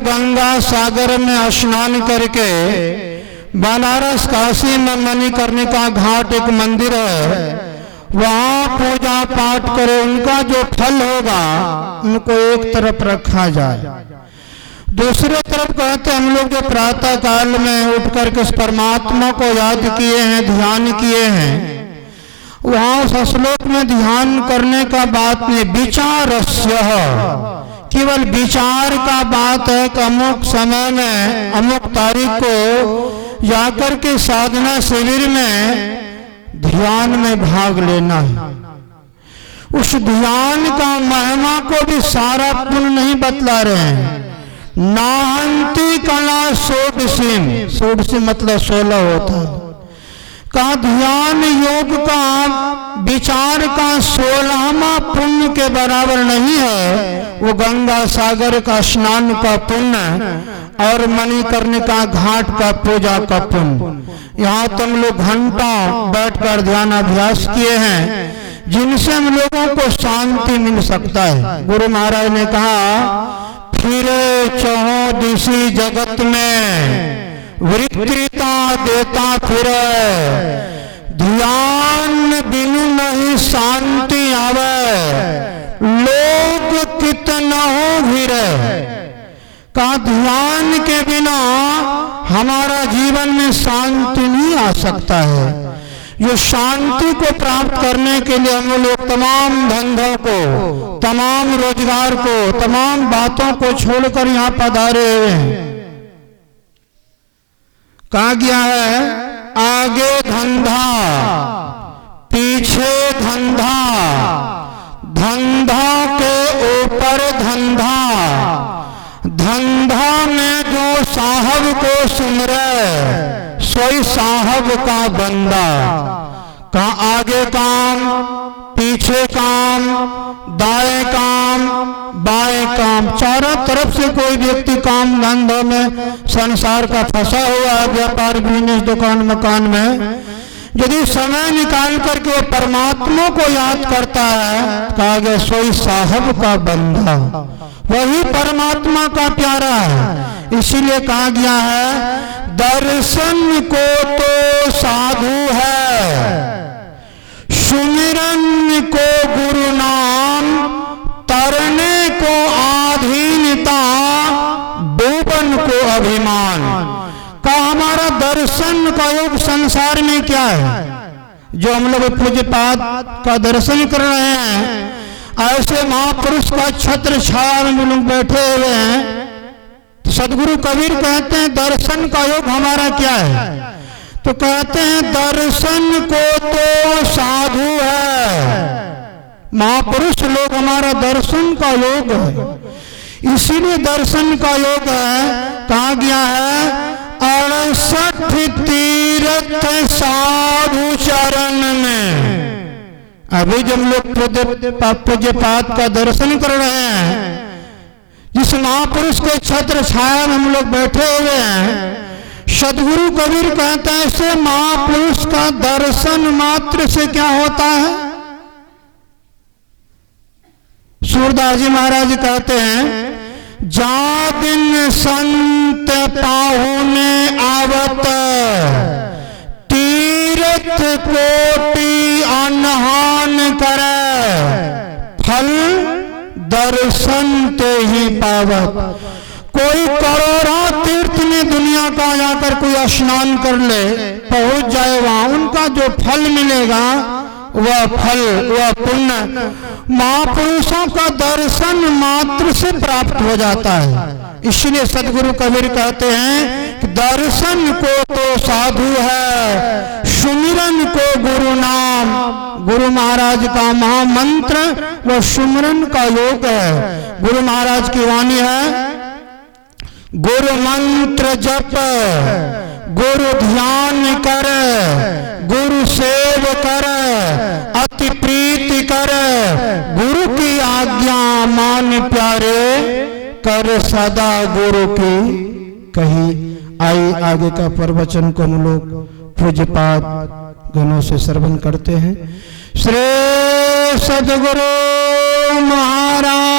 गंगा सागर में स्नान करके बनारस काशी में मणिकर्णिका घाट एक मंदिर है, वहां पूजा पाठ करो, उनका जो फल होगा उनको एक तरफ रखा जाए। दूसरे तरफ कहते हम लोग जो प्रातः काल में उठ करके उस परमात्मा को याद किए हैं, ध्यान किए हैं, वहां उस श्लोक में ध्यान करने का बात नहीं, विचारस्य, केवल विचार का बात है कि अमुक समय में अमुक तारीख को जाकर के साधना शिविर में ध्यान में भाग लेना है। उस ध्यान का महिमा को भी सारा पुण्य नहीं बतला रहे हैं। नाहंती कला षोडशीम, षोडशी मतलब 16 होता है, का ध्यान योग का विचार का 16वां पुण्य के बराबर नहीं है। वो गंगा सागर का स्नान का पुण्य और मणिकर्णिका घाट का पूजा का पुण्य। यहाँ तुम लोग घंटा बैठकर ध्यान अभ्यास किए हैं, जिनसे हम लोगों को शांति मिल सकता है। गुरु महाराज ने कहा, फिरे चौहों दिशी जगत में विकृता देता फिरे, ध्यान बिनु नहीं शांति आवे, लोग कितना हो फिरे। का ध्यान के बिना हमारा जीवन में शांति नहीं आ सकता है। जो शांति को प्राप्त करने के लिए हम लोग तमाम धंधों को, तमाम रोजगार को, तमाम बातों को छोड़कर यहाँ पधारे हुए हैं। कहा गया है, आगे धंधा पीछे धंधा, धंधा के ऊपर धंधा, धंधा में जो साहब को सुमरे सोई साहब का बंदा। कहा आगे काम पीछे काम, दाएं काम बाएं काम, चारों तरफ से कोई व्यक्ति काम धंधों में संसार का फंसा हुआ है, व्यापार बिजनेस दुकान मकान में। यदि समय निकाल करके वो परमात्मा को याद करता है, कहा गया सोई साहब का बंदा, वही परमात्मा का प्यारा है। इसीलिए कहा गया है, दर्शन को तो साधु है, सुमिरन को गुरु नाम, तरने को आधीनता, डूबन को अभिमान। का हमारा दर्शन का योग संसार में क्या है? जो हम लोग पूज्य पाद का दर्शन कर रहे हैं, ऐसे महापुरुष का छत्र छाया में लोग बैठे हुए हैं। सदगुरु कबीर कहते हैं दर्शन का योग हमारा क्या है? तो कहते हैं दर्शन को तो साधु है, महापुरुष लोग हमारा दर्शन का योग है। इसीलिए दर्शन का योग है। कहा गया है, 68 तीर्थ साधु चरण में। अभी जब लोग पूज्य पाद का दर्शन कर रहे हैं, जिस महापुरुष के छत्र छाया में हम लोग बैठे हुए हैं, सदगुरु कबीर कहता है ऐसे महापुरुष का दर्शन मात्र से क्या होता है? सूरदास जी महाराज कहते हैं, जा दिन संत पाहुने आवत, तीर्थ कोटि अनहान करे, फल दर्शन ते ही पावत। कोई करोड़ों तीर्थ में दुनिया का जाकर कोई स्नान कर ले, पहुंच जाए वहां, उनका जो फल मिलेगा वह फल, वह पुण्य महापुरुषों का दर्शन मात्र से प्राप्त हो जाता है। इसलिए सदगुरु कबीर कहते हैं कि दर्शन को तो साधु है, सुमिरन को गुरु नाम। गुरु महाराज का महामंत्र वह सुमिरन का योग है। गुरु महाराज की वाणी है, गुरु मंत्र जप, गुरु ध्यान कर, गुरु सेव कर, अति प्रीति कर, गुरु की आज्ञा मान प्यारे, कर सदा गुरु की कही। आई आगे का प्रवचन को हम लोग पूज्यपाद गणों से श्रवण करते हैं। श्री सद्गुरु महाराज